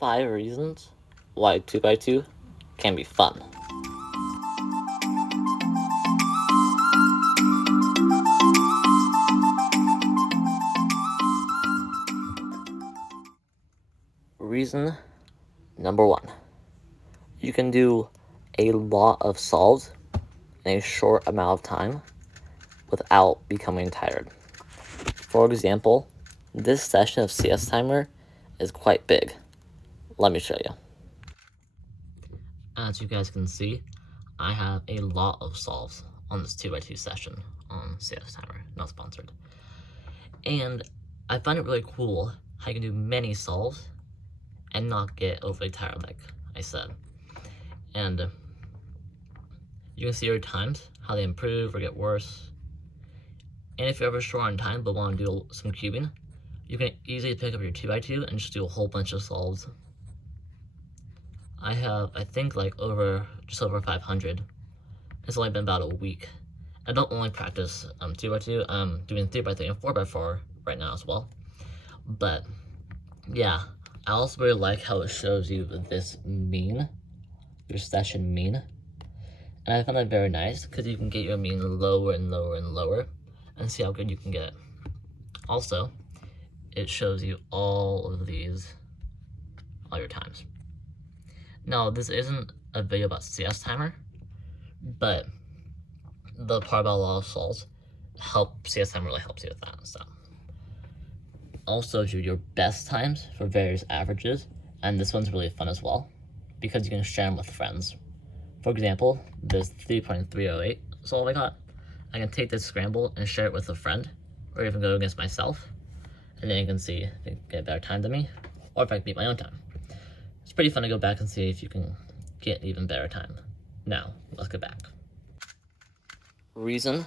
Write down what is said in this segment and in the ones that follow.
5 reasons why 2x2 can be fun. Reason number 1. You can do a lot of solves in a short amount of time without becoming tired. For example, this session of CS Timer is quite big. Let me show you. As you guys can see, I have a lot of solves on this 2x2 session on CS Timer, not sponsored. And I find it really cool how you can do many solves and not get overly tired, like I said. And you can see your times, how they improve or get worse. And if you're ever short on time but want to do some cubing, you can easily pick up your 2x2 and just do a whole bunch of solves. I have, I think, like just over 500. It's only been about a week. I don't only practice 2x2, I'm doing 3x3 and 4x4 right now as well. But yeah, I also really like how it shows you this mean, your session mean. And I found that very nice because you can get your mean lower and lower and lower and see how good you can get it. Also, it shows you all of these, all your times. Now, this isn't a video about CS Timer, but the part about a lot of solves CS Timer really helps you with that stuff. Also, do your best times for various averages, and this one's really fun as well because you can share them with friends. For example, this 3.308 solve I got. I can take this scramble and share it with a friend, or even go against myself, and then you can see if you get a better time than me, or if I can beat my own time. It's pretty fun to go back and see if you can get even better time. Now, let's get back. Reason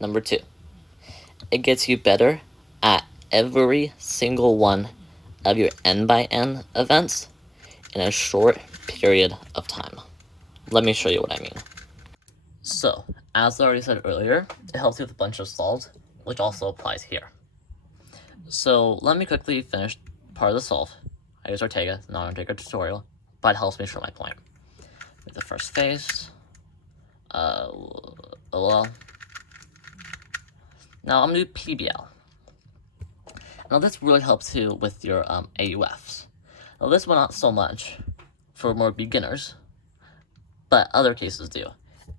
number 2. It gets you better at every single one of your N/N events in a short period of time. Let me show you what I mean. So, as I already said earlier, it helps you with a bunch of solves, which also applies here. So, let me quickly finish part of the solve. I use Ortega, it's not an Ortega tutorial, but it helps me show my point. With the first phase, OL. Now I'm gonna do PBL. Now this really helps you with your AUFs. Now this one not so much for more beginners, but other cases do.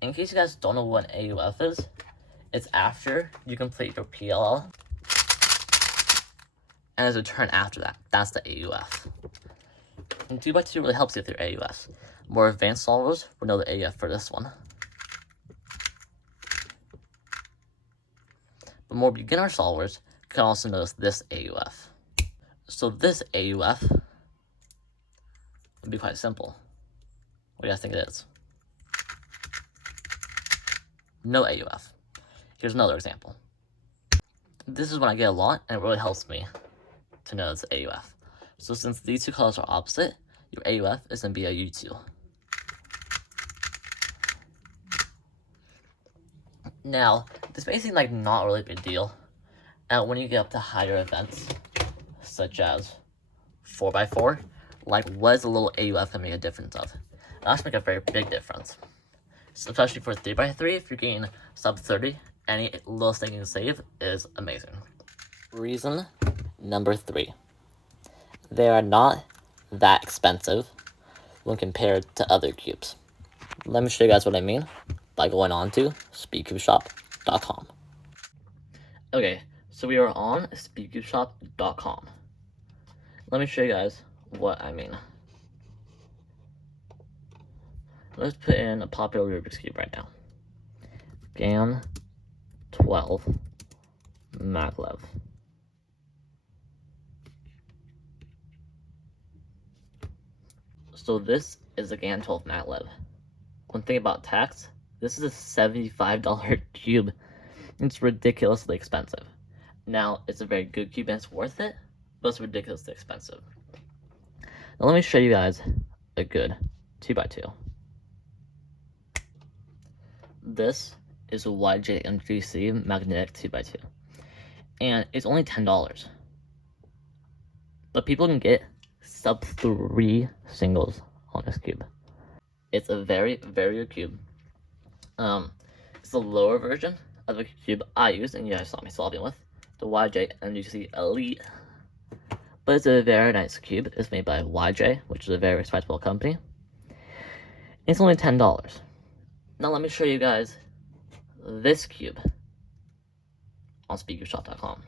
In case you guys don't know what an AUF is, it's after you complete your PLL, and there's a turn after that. That's the AUF. And 2x2 really helps you with your AUFs. More advanced solvers will know the AUF for this one. But more beginner solvers can also notice this AUF. So this AUF would be quite simple. What do you guys think it is? No AUF. Here's another example. This is when I get a lot, and it really helps me to know it's AUF. So since these two colors are opposite, your AUF is going to be a U2. Now, this may seem like not really a big deal, and when you get up to higher events, such as 4x4, like what is a little AUF can make a difference of? That's make a very big difference. So especially for 3x3, if you're getting sub 30, any little thing you can save is amazing. Reason number 3. They are not that expensive when compared to other cubes. Let me show you guys what I mean by going on to speedcubeshop.com. Okay, so we are on speedcubeshop.com. Let me show you guys what I mean. Let's put in a popular Rubik's Cube right now. GAN 12 maglev. So this is a GAN 12 maglev. When thinking about tax, this is a $75 cube. It's ridiculously expensive. Now, it's a very good cube and it's worth it, but it's ridiculously expensive. Now let me show you guys a good 2x2. This is a YJMGC magnetic 2x2. And it's only $10. But people can get sub 3 singles on this cube. It's a very good cube. It's a lower version of the cube I used and you guys saw me solving with, the YJ MGC Elite. But it's a very nice cube. It's made by YJ, which is a very respectable company. It's only $10. Now let me show you guys this cube on speakershop.com.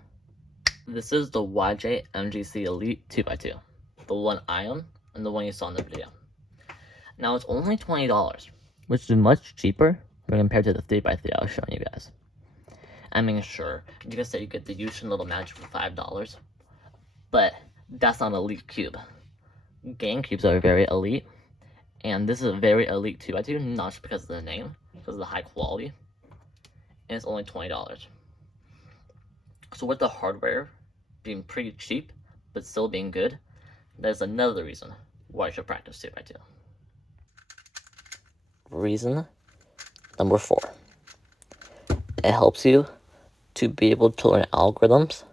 This is the YJ MGC Elite 2x2, the one I own and the one you saw in the video. Now it's only $20, which is much cheaper when compared to the 3x3 I was showing you guys. I mean, sure, you can say you get the Yushin Little Magic for $5, but that's not an elite cube. Game cubes are very elite, and this is a very elite 2x2, not just because of the name, because of the high quality, and it's only $20. So with the hardware being pretty cheap, but still being good, that's another reason why I should practice 2x2. Reason number 4. It helps you to be able to learn algorithms,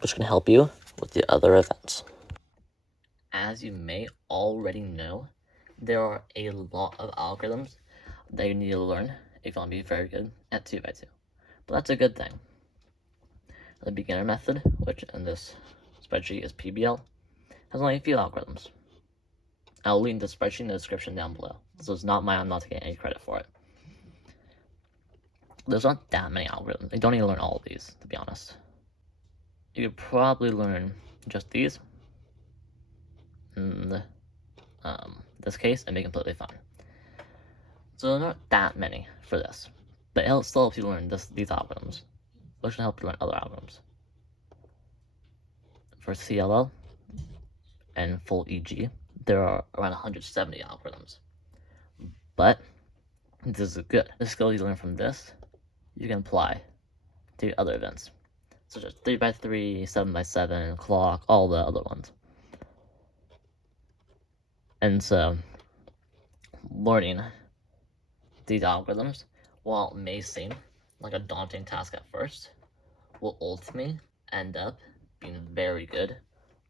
which can help you with the other events. As you may already know, there are a lot of algorithms that you need to learn if you want to be very good at 2x2. But that's a good thing. The beginner method, which in this spreadsheet is PBL, has only a few algorithms. I'll link the spreadsheet in the description down below. This is not mine, I'm not taking any credit for it. There's not that many algorithms. You don't need to learn all of these, to be honest. You could probably learn just these in this case and be completely fine. So there are not that many for this, but it'll still help you learn these algorithms, which will help you learn other algorithms. For CLL and full EG, there are around 170 algorithms. But this is good. The skills you learn from this, you can apply to other events, such as 3x3, 7x7, clock, all the other ones. And so, learning these algorithms, while it may seem like a daunting task at first, will ultimately end up being very good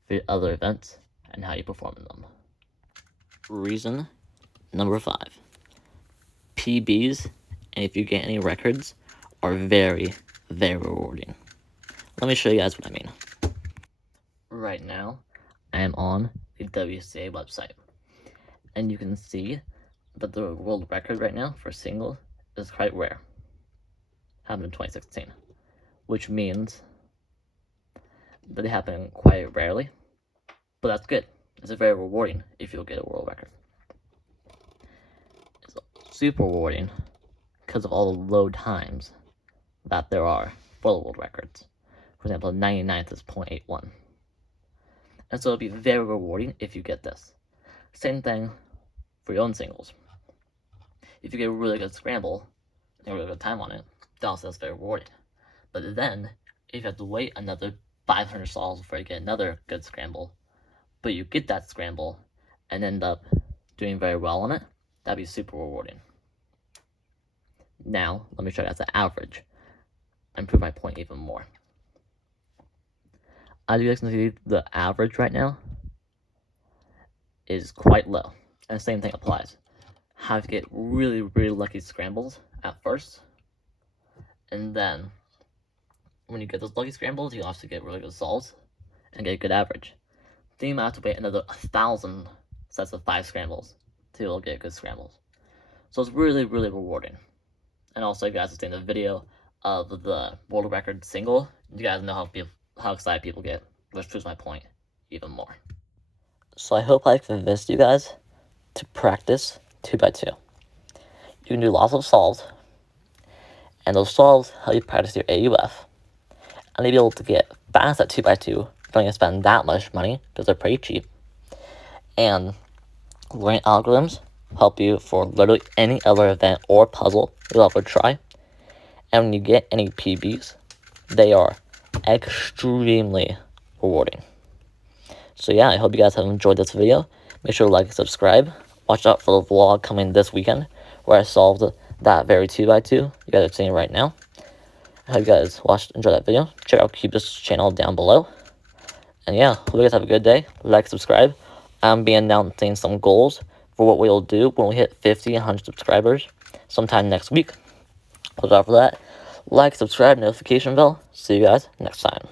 for other events and how you perform in them. Reason number 5. PBs, and if you get any records, are very rewarding. Let me show you guys what I mean. Right now, I am on the WCA website, and you can see that the world record right now for single is quite rare. Happened in 2016, which means that they happen quite rarely, but that's good. It's very rewarding if you'll get a world record. It's super rewarding because of all the load times that there are for the world records. For example, 99th is 0.81. And so it'll be very rewarding if you get this. Same thing for your own singles. If you get a really good scramble and a really good time on it, then also that's very rewarding. But then, if you have to wait another 500 solves before you get another good scramble, but you get that scramble and end up doing very well on it, that'd be super rewarding. Now, let me show you guys the average and prove my point even more. As you guys can see, the average right now is quite low. And the same thing applies. Have to get really lucky scrambles at first. And then, when you get those lucky scrambles, you also get really good solves and get a good average. Then you might have to wait another 1,000 sets of 5 scrambles to get good scrambles. So it's really rewarding. And also, you guys have seen the video of the world record single. You guys know how excited people get, which proves my point even more. So I hope I convinced you guys to practice 2x2. You can do lots of solves, and those solves help you practice your AUF, and you'll be able to get fast at 2x2. You don't need to spend that much money because they're pretty cheap. And learning algorithms help you for literally any other event or puzzle you'll ever try. And when you get any PBs, they are extremely rewarding. So yeah, I hope you guys have enjoyed this video. Make sure to like and subscribe. Watch out for the vlog coming this weekend where I solved that very 2x2 you guys are seeing right now. I hope you guys enjoyed that video. Check out Cubus' channel down below. And yeah, hope you guys have a good day. Like, subscribe. I'm be announcing some goals for what we'll do when we hit 50 and 100 subscribers sometime next week. Look out for that. Like, subscribe, notification bell. See you guys next time.